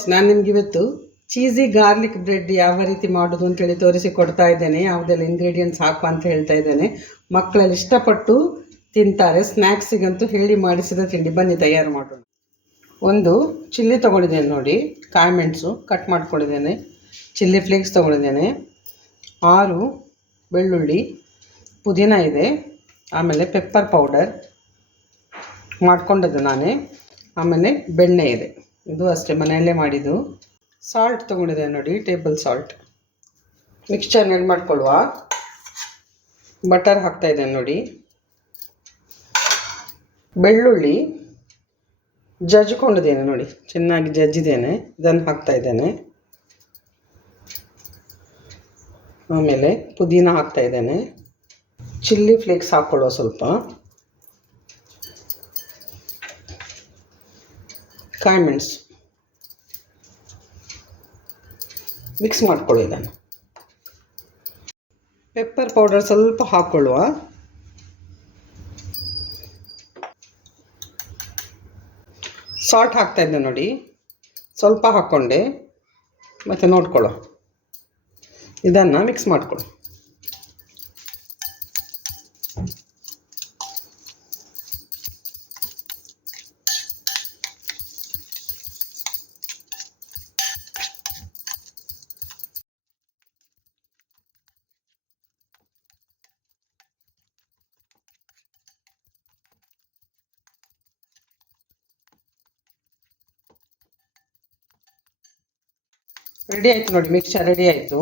Friends, ನಾನು ನಿಮ್ಗೆ ಇವತ್ತು ಚೀಸಿ ಗಾರ್ಲಿಕ್ ಬ್ರೆಡ್ ಯಾವ ರೀತಿ ಮಾಡೋದು ಅಂತೇಳಿ ತೋರಿಸಿ ಕೊಡ್ತಾ ಇದ್ದೇನೆ. ಯಾವುದೆಲ್ಲ ಇಂಗ್ರೀಡಿಯೆಂಟ್ಸ್ ಹಾಕು ಅಂತ ಹೇಳ್ತಾ ಇದ್ದೇನೆ. ಮಕ್ಕಳೆಲ್ಲ ಇಷ್ಟಪಟ್ಟು ತಿಂತಾರೆ. ಸ್ನ್ಯಾಕ್ಸಿಗಂತೂ ಹೇಳಿ ಮಾಡಿಸಿದ ತಿಂಡಿ. ಬನ್ನಿ ತಯಾರು ಮಾಡೋಣ. ಒಂದು ಚಿಲ್ಲಿ ತೊಗೊಂಡಿದ್ದೇನೆ ನೋಡಿ, ಕಾಯಿ ಮೆಣಸು ಕಟ್ ಮಾಡ್ಕೊಂಡಿದ್ದೇನೆ, ಚಿಲ್ಲಿ ಫ್ಲೇಕ್ಸ್ ತೊಗೊಂಡಿದ್ದೇನೆ, 6 ಬೆಳ್ಳುಳ್ಳಿ, ಪುದೀನ ಇದೆ, ಆಮೇಲೆ ಪೆಪ್ಪರ್ ಪೌಡರ್ ಮಾಡ್ಕೊಂಡದ್ದು ನಾನೇ, ಆಮೇಲೆ ಬೆಣ್ಣೆ ಇದೆ, ಇದು ಅಷ್ಟೇ ಮನೆಯಲ್ಲೇ ಮಾಡಿದ್ದು. ಸಾಲ್ಟ್ ತೊಗೊಂಡಿದೆ ನೋಡಿ, ಟೇಬಲ್ ಸಾಲ್ಟ್. ಮಿಕ್ಸ್ಚರ್ ನೆಡ್ ಮಾಡ್ಕೊಳ್ಳುವ. ಬಟರ್ ಹಾಕ್ತಾಯಿದ್ದೇನೆ ನೋಡಿ. ಬೆಳ್ಳುಳ್ಳಿ ಜಜ್ಕೊಂಡಿದ್ದೇನೆ ನೋಡಿ, ಚೆನ್ನಾಗಿ ಜಜ್ಜಿದ್ದೇನೆ, ಇದನ್ನು ಹಾಕ್ತಾಯಿದ್ದೇನೆ. ಆಮೇಲೆ ಪುದೀನ ಹಾಕ್ತಾಯಿದ್ದೇನೆ, ಚಿಲ್ಲಿ ಫ್ಲೇಕ್ಸ್ ಹಾಕ್ಕೊಳ್ಳುವ ಸ್ವಲ್ಪ, ಕಾಯಿ ಮೆಣಸು ಮಿಕ್ಸ್ ಮಾಡ್ಕೊಳ್ಳಿ. ಇದನ್ನು ಪೆಪ್ಪರ್ ಪೌಡರ್ ಸ್ವಲ್ಪ ಹಾಕ್ಕೊಳ್ಳುವ. ಸಾಲ್ಟ್ ಹಾಕ್ತಾಯಿದ್ದೆ ನೋಡಿ, ಸ್ವಲ್ಪ ಹಾಕ್ಕೊಂಡೆ, ಮತ್ತು ನೋಡ್ಕೊಳ್ಳೋ. ಇದನ್ನು ಮಿಕ್ಸ್ ಮಾಡ್ಕೊಳ್ಳು. ರೆಡಿ ಆಯಿತು ನೋಡಿ, ಮಿಕ್ಸ್ಚರ್ ರೆಡಿ ಆಯಿತು.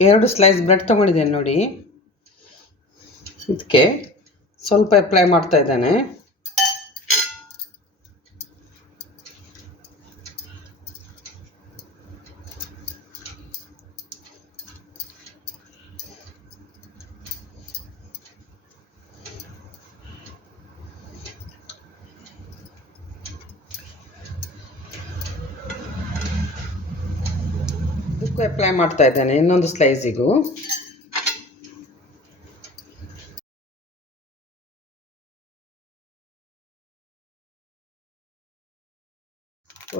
2 ಸ್ಲೈಸ್ ಬ್ರೆಡ್ ತೊಗೊಂಡಿದ್ದೇನೆ ನೋಡಿ, ಇದಕ್ಕೆ ಸ್ವಲ್ಪ ಅಪ್ಲೈ ಮಾಡ್ತಾ ಇದ್ದೇನೆ. ಅಪ್ಲೈ ಮಾಡ್ತಾ ಇದ್ದೇನೆ ಇನ್ನೊಂದು ಸ್ಲೈಸಿಗೂ.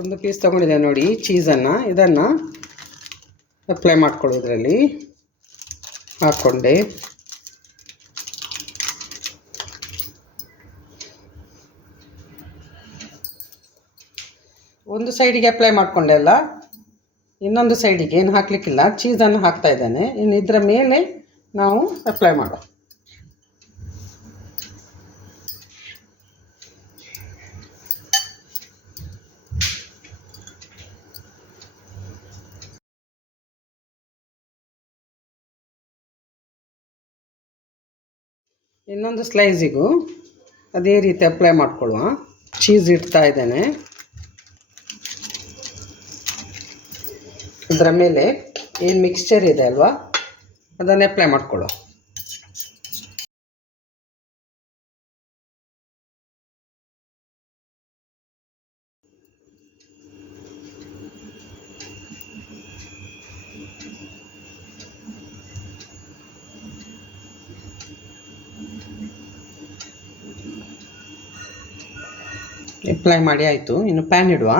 ಒಂದು ಪೀಸ್ ತೊಗೊಂಡಿದ್ದೆ ನೋಡಿ ಚೀಸನ್ನು, ಇದನ್ನು ಅಪ್ಲೈ ಮಾಡ್ಕೊಳ್ಳಿ. ಇದರಲ್ಲಿ ಹಾಕ್ಕೊಂಡೆ. ಒಂದು ಸೈಡಿಗೆ ಅಪ್ಲೈ ಮಾಡಿಕೊಂಡೆ ಅಲ್ಲ, ಇನ್ನೊಂದು ಸೈಡಿಗೆ ಏನು ಹಾಕಲಿಕ್ಕಿಲ್ಲ, ಚೀಸನ್ನು ಹಾಕ್ತಾ ಇದ್ದೇನೆ. ಇನ್ನು ಇದರ ಮೇಲೆ ನಾವು ಅಪ್ಲೈ ಮಾಡೋ. ಇನ್ನೊಂದು ಸ್ಲೈಸಿಗೂ ಅದೇ ರೀತಿ ಅಪ್ಲೈ ಮಾಡ್ಕೊಳ್ಳುವ. ಚೀಸ್ ಇಡ್ತಾ ಇದ್ದೇನೆ. ಇದರ ಮೇಲೆ ಏನು ಮಿಕ್ಸ್ಚರ್ ಇದೆ ಅಲ್ವಾ, ಅದನ್ನೇ ಅಪ್ಲೈ ಮಾಡ್ಕೊಳ್ಳೋ. ಅಪ್ಲೈ ಮಾಡಿ ಆಯಿತು. ಇನ್ನು ಪ್ಯಾನ್ ಇಡುವ.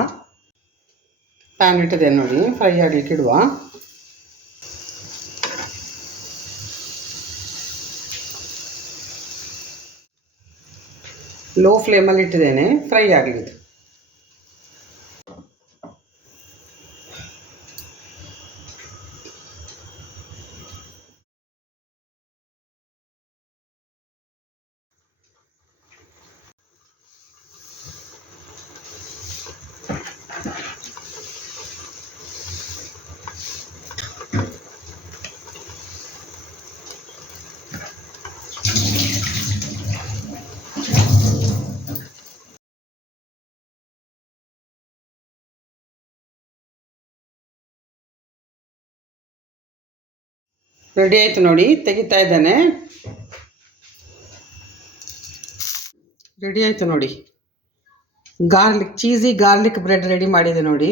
ಪ್ಯಾನ್ ಇಟ್ಟಿದೆ ನೋಡಿ, ಫ್ರೈ ಆಗಲಿಕ್ಕೆ ಇಡುವ. ಲೋ ಫ್ಲೇಮಲ್ಲಿ ಇಟ್ಟಿದ್ದೇನೆ, ಫ್ರೈ ಆಗಲಿ. ರೆಡಿ ಆಯಿತು ನೋಡಿ, ತೆಗಿತಾ ಇದ್ದೇನೆ. ರೆಡಿ ಆಯಿತು ನೋಡಿ, ಚೀಸಿ ಗಾರ್ಲಿಕ್ ಬ್ರೆಡ್ ರೆಡಿ ಮಾಡಿದೆ ನೋಡಿ.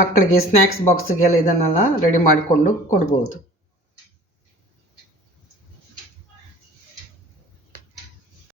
ಮಕ್ಕಳಿಗೆ ಸ್ನ್ಯಾಕ್ಸ್ ಬಾಕ್ಸಿಗೆಲ್ಲ ಇದನ್ನೆಲ್ಲ ರೆಡಿ ಮಾಡಿಕೊಂಡು ಕೊಡ್ಬೋದು.